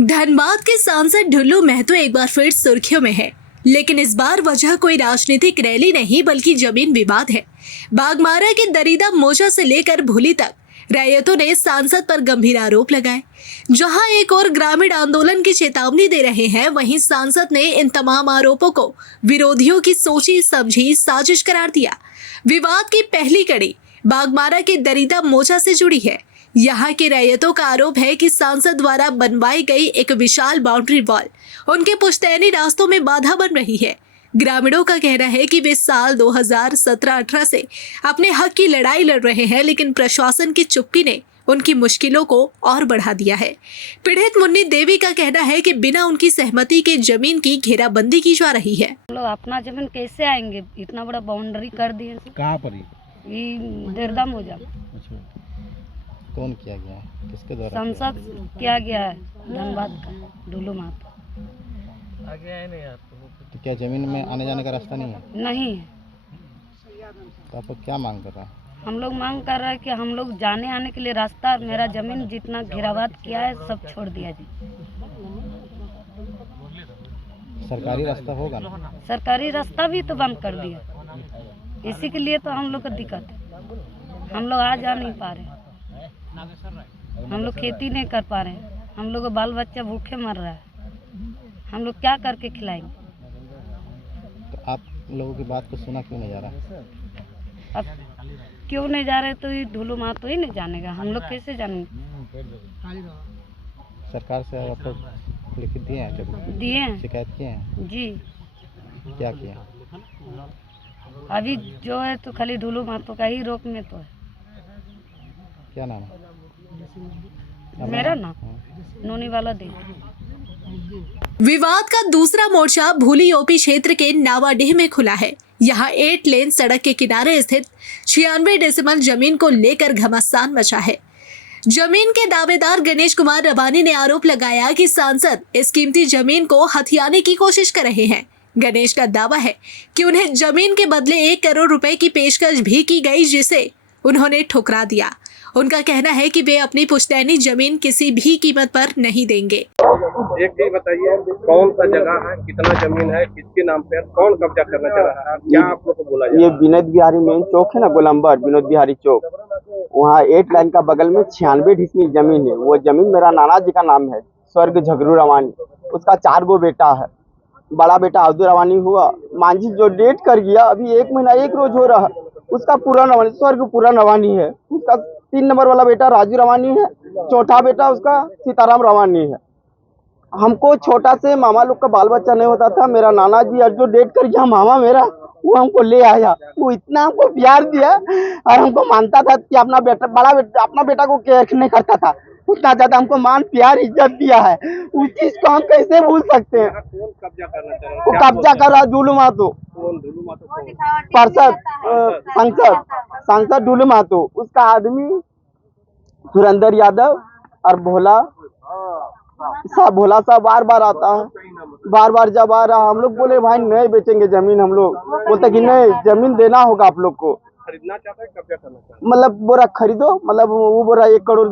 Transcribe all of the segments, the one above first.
धनबाद के सांसद ढुल्लू महतो एक बार फिर सुर्खियों में है, लेकिन इस बार वजह कोई राजनीतिक रैली नहीं बल्कि जमीन विवाद है। बागमारा के दरीदा मोजा से लेकर भूली तक रैयतों ने सांसद पर गंभीर आरोप लगाए। जहां एक और ग्रामीण आंदोलन की चेतावनी दे रहे हैं, वहीं सांसद ने इन तमाम आरोपों को विरोधियों की सोची समझी साजिश करार दिया। विवाद की पहली कड़ी बागमारा के दरीदा मोजा से जुड़ी है। यहाँ के रैयतों का आरोप है कि सांसद द्वारा बनवाई गई एक विशाल बाउंड्री वॉल उनके पुश्तैनी रास्तों में बाधा बन रही है। ग्रामीणों का कहना है कि वे साल 2017-18 से अपने हक की लड़ाई लड़ रहे हैं, लेकिन प्रशासन की चुप्पी ने उनकी मुश्किलों को और बढ़ा दिया है। पीड़ित मुन्नी देवी का कहना है कि बिना उनकी सहमति के जमीन की घेराबंदी की जा रही है। लोग अपना जमीन कैसे आएंगे? इतना बड़ा बाउंड्री कर दिए। कहाँ पर? ये दरदा मोजा। अच्छा, कौन किया गया है? किसके द्वारा? संसद किया गया है, धनबाद का ढुल्लू महतो। तो क्या जमीन में आने जाने का रास्ता नहीं है? नहीं, तो आप क्या मांग कर रहे हैं? हम लोग मांग कर रहे हैं कि हम लोग जाने आने के लिए रास्ता, मेरा जमीन जितना घेराबाद किया है सब छोड़ दिया जी। सरकारी रास्ता होगा ना? सरकारी रास्ता भी तो बंद कर दिया, इसी के लिए तो हम लोग को दिक्कत है। हम लोग आ जा नहीं पा रहे, हम लोग खेती नहीं कर पा रहे हैं, हम लोग बाल बच्चा भूखे मर रहा है, हम लोग क्या करके खिलाएंगे? तो आप लोगों की बात को सुना क्यों नहीं जा रहा? अब क्यों नहीं जा रहे? तो ये ढुल्लू महतो ही नहीं जानेगा, हम लोग कैसे जानेंगे? सरकार से आप लोग लिखित दिए हैं? कभी दिए हैं, शिकायत किए हैं? जी। क्या किया? अभी जो है तो खाली ढुल्लू महतो का ही रोक में तो है। क्या नाम है? मेरा नाम नोनी वाला दे। विवाद का दूसरा मोर्चा भूली ओपी क्षेत्र के नावाडीह में खुला है। यहाँ 8 लेन सड़क के किनारे स्थित 96 डेसिमल जमीन को लेकर घमासान मचा है। जमीन के दावेदार गणेश कुमार रवानी ने आरोप लगाया कि सांसद इस कीमती जमीन को हथियाने की कोशिश कर रहे हैं। गणेश का दावा है कि उन्हें जमीन के बदले 1 करोड़ रुपए की पेशकश भी की गई, जिसे उन्होंने ठुकरा दिया। उनका कहना है कि वे अपनी पुश्तैनी जमीन किसी भी कीमत पर नहीं देंगे। एक चीज बताइए, कौन सा जगह है, कितना जमीन है, किसके नाम पे है, कौन कब्जा करना चाह रहा है, क्या आप लोग को बोला जाए? ये विनोद बिहारी मेन चौक है ना, गोलंबर विनोद बिहारी चौक, वहाँ 8 लाइन का बगल में 96 डिसमिल जमीन है। वो जमीन मेरा नाना जी का नाम है, स्वर्ग झगरू रवानी। उसका 4 गो बेटा है। बड़ा बेटा अब्दुल रवानी हुआ, मांझी जो डेट कर गया, अभी 1 महीना 1 रोज हो रहा है, उसका पूरा रवानी, स्वर्ग पूरा रवानी है। उसका 3 नंबर वाला बेटा राजू रवानी है, चौथा बेटा उसका सीताराम रवानी है। हमको छोटा से मामा लोग का बाल बच्चा नहीं होता था। मेरा नाना जी जो डेट कर गया मामा मेरा, वो हमको ले आया। वो इतना हमको प्यार दिया और हमको मानता था कि अपना बेटा, बड़ा बेटा, अपना बेटा को केयर नहीं करता था, उतना ज्यादा हमको मान प्यार इज्जत दिया है। उस चीज को हम कैसे भूल सकते हैं? कौन कब्जा करना चाह रहा है? वो कब्जा कर रहा ढुल्लू महतो, ढुल्लू महतो कौन? पार्षद सांसद ढुल्लू महतो। उसका आदमी सुरेंद्र यादव और भोला साहब बार बार आता है। बार बार जब आ रहा, हम लोग बोले भाई नहीं बेचेंगे जमीन। हम लोग बोलते कि नहीं, जमीन देना होगा आप लोग को। खरीदना चाहता है, कब्जा करना चाहता है? मतलब बोरा खरीदो, मतलब वो बोरा 1 करोड़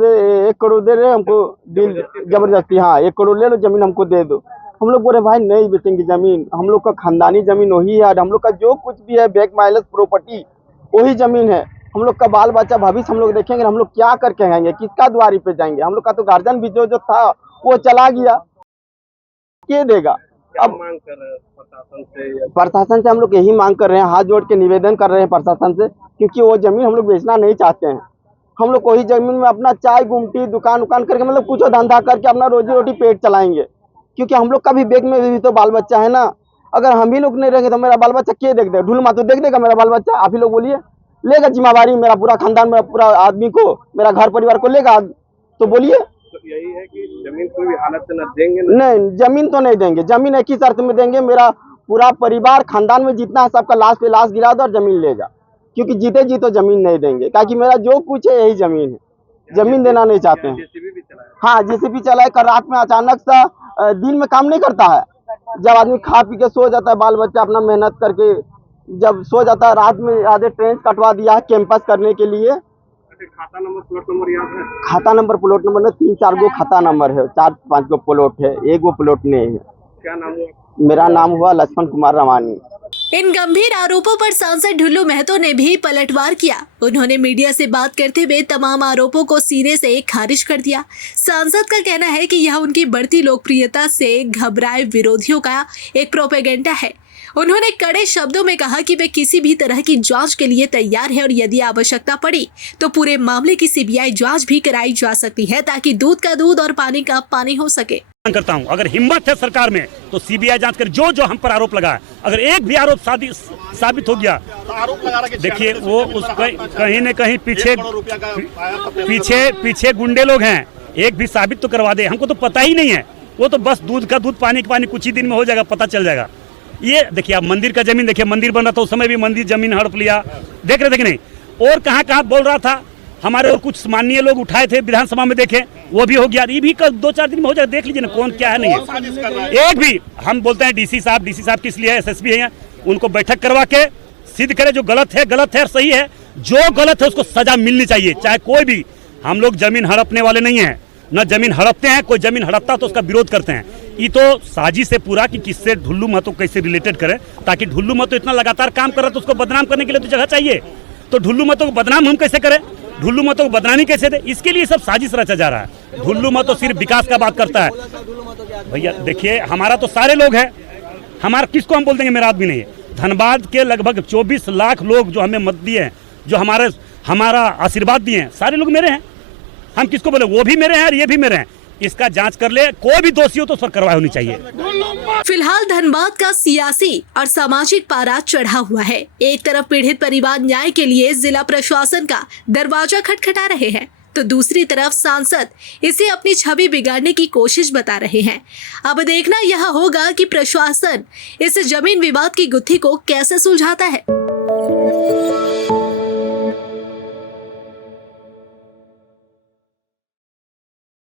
दे रहे हमको, डील जबरदस्ती। हाँ 1 करोड़ ले लो, जमीन हमको दे दो। हम लोग बोले भाई नहीं बेचेंगे जमीन, हम लोग का खानदानी जमीन वही है, हम लोग का जो कुछ भी है बैक माइलेज प्रॉपर्टी वही जमीन है। हम लोग का बाल बच्चा भविष्य हम लोग देखेंगे, हम लोग क्या करके आएंगे, किसका द्वारी पे जाएंगे? हम लोग का तो गार्जियन भी जो था वो चला गया, के देगा? अब मांग कर रहे हैं प्रशासन से हम लोग यही मांग कर रहे हैं, हाथ जोड़ के निवेदन कर रहे हैं प्रशासन से, क्योंकि वो जमीन हम लोग बेचना नहीं चाहते हैं। हम लोग वही जमीन में अपना चाय गुमटी दुकान करके, मतलब कुछ धंधा करके अपना रोजी रोटी पेट चलाएंगे, क्योंकि हम लोग का भी बैग में भी तो बाल बच्चा है ना। अगर हम ही लोग नहीं रहेंगे तो मेरा बाल बच्चा क्या देख देगा? ढुल्लू महतो देख देगा मेरा बाल बच्चा? आप ही लोग बोलिए, लेगा जिम्मेवारी मेरा पूरा खानदान, मेरा पूरा आदमी को, मेरा घर परिवार को लेगा? तो बोलिए। तो यही है कि जमीन कोई भी हालत से न देंगे? नहीं, जमीन तो नहीं देंगे। जमीन एक ही शर्त में देंगे, मेरा पूरा परिवार खानदान में जितना है सबका लाश पे लाश गिरा दो और जमीन ले जा, क्योंकि जीते जी तो जमीन नहीं देंगे, ताकि मेरा जो कुछ है यही जमीन है। जमीन देना नहीं चाहते हैं। हाँ जेसीबी चलाए कर, रात में अचानक सा दिन में काम नहीं करता है। जब आदमी खा पी के सो जाता है, बाल बच्चा अपना मेहनत करके जब सो जाता है, रात में आधे ट्रेन कटवा दिया है कैंपस करने के लिए। खाता नंबर प्लॉट नंबर याद है? खाता नंबर प्लॉट नंबर में 3-4 गो खाता नंबर है, 4-5 गो प्लॉट है, एक गो प्लॉट नहीं है। क्या नाम हुआ? मेरा नाम हुआ लक्ष्मण कुमार रवानी। इन गंभीर आरोपों पर सांसद ढुल्लू महतो ने भी पलटवार किया। उन्होंने मीडिया से बात करते हुए तमाम आरोपों को सिरे से खारिज कर दिया। सांसद का कहना है कि यह उनकी बढ़ती लोकप्रियता से घबराए विरोधियों का एक प्रोपेगेंडा है। उन्होंने कड़े शब्दों में कहा कि वे किसी भी तरह की जांच के लिए तैयार है और यदि आवश्यकता पड़ी तो पूरे मामले की सीबीआई जांच भी कराई जा सकती है ताकि दूध का दूध और पानी का पानी हो सके। करता हूं, अगर हिम्मत है सरकार में तो सीबीआई जांच कर जो जो हम पर आरोप लगा है, अगर एक भी आरोप साबित हो गया, देखिए वो उस कहीं न कहीं पीछे गुंडे लोग हैं, एक भी साबित तो करवा दे। हमको तो पता ही नहीं है, वो तो बस दूध का दूध पानी का पानी कुछ ही दिन में हो जाएगा, पता चल जाएगा। ये देखिए आप मंदिर का जमीन देखिए, मंदिर बन रहा था उस समय भी मंदिर जमीन हड़प लिया, देख रहे थे कि नहीं? और कहाँ बोल रहा था, हमारे और कुछ माननीय लोग उठाए थे विधानसभा में, देखे वो भी हो गया। ये भी 2-4 दिन में हो जाएगा, देख लीजिए ना कौन क्या है नहीं है। एक भी हम बोलते हैं डीसी साहब किस लिए है, एसएसपी है, उनको बैठक करवा के सिद्ध करे जो गलत है और सही है। जो गलत है उसको सजा मिलनी चाहिए, चाहे कोई भी। हम लोग जमीन हड़पने वाले नहीं है, न जमीन हड़पते हैं। कोई जमीन हड़पता तो उसका विरोध करते हैं। ये तो साजिश है पूरा कि किससे ढुल्लू महतो कैसे रिलेटेड करे, ताकि ढुल्लू महतो इतना लगातार काम कर रहा है तो उसको बदनाम करने के लिए तो जगह चाहिए। तो ढुल्लू महतो को बदनाम हम कैसे करें, ढुल्लू महतो को बदनामी कैसे दे, इसके लिए सब साजिश रचा जा रहा है। ढुल्लू महतो सिर्फ विकास का बात करता है। भैया देखिए, हमारा तो सारे लोग हैं, हमारा किसको हम बोल देंगे मेरा आदमी नहीं है। धनबाद के लगभग 24 लाख लोग जो हमें मत दिए हैं, जो हमारा आशीर्वाद दिए हैं, सारे लोग मेरे हैं। हम किसको बोले, वो भी मेरे हैं और ये भी मेरे हैं। इसका जांच कर ले, कोई भी दोषी हो तो उस पर कार्रवाई होनी चाहिए। फिलहाल धनबाद का सियासी और सामाजिक पारा चढ़ा हुआ है। एक तरफ पीड़ित परिवार न्याय के लिए जिला प्रशासन का दरवाजा खटखटा रहे हैं, तो दूसरी तरफ सांसद इसे अपनी छवि बिगाड़ने की कोशिश बता रहे हैं। अब देखना यह होगा कि प्रशासन इस जमीन विवाद की गुत्थी को कैसे सुलझाता है।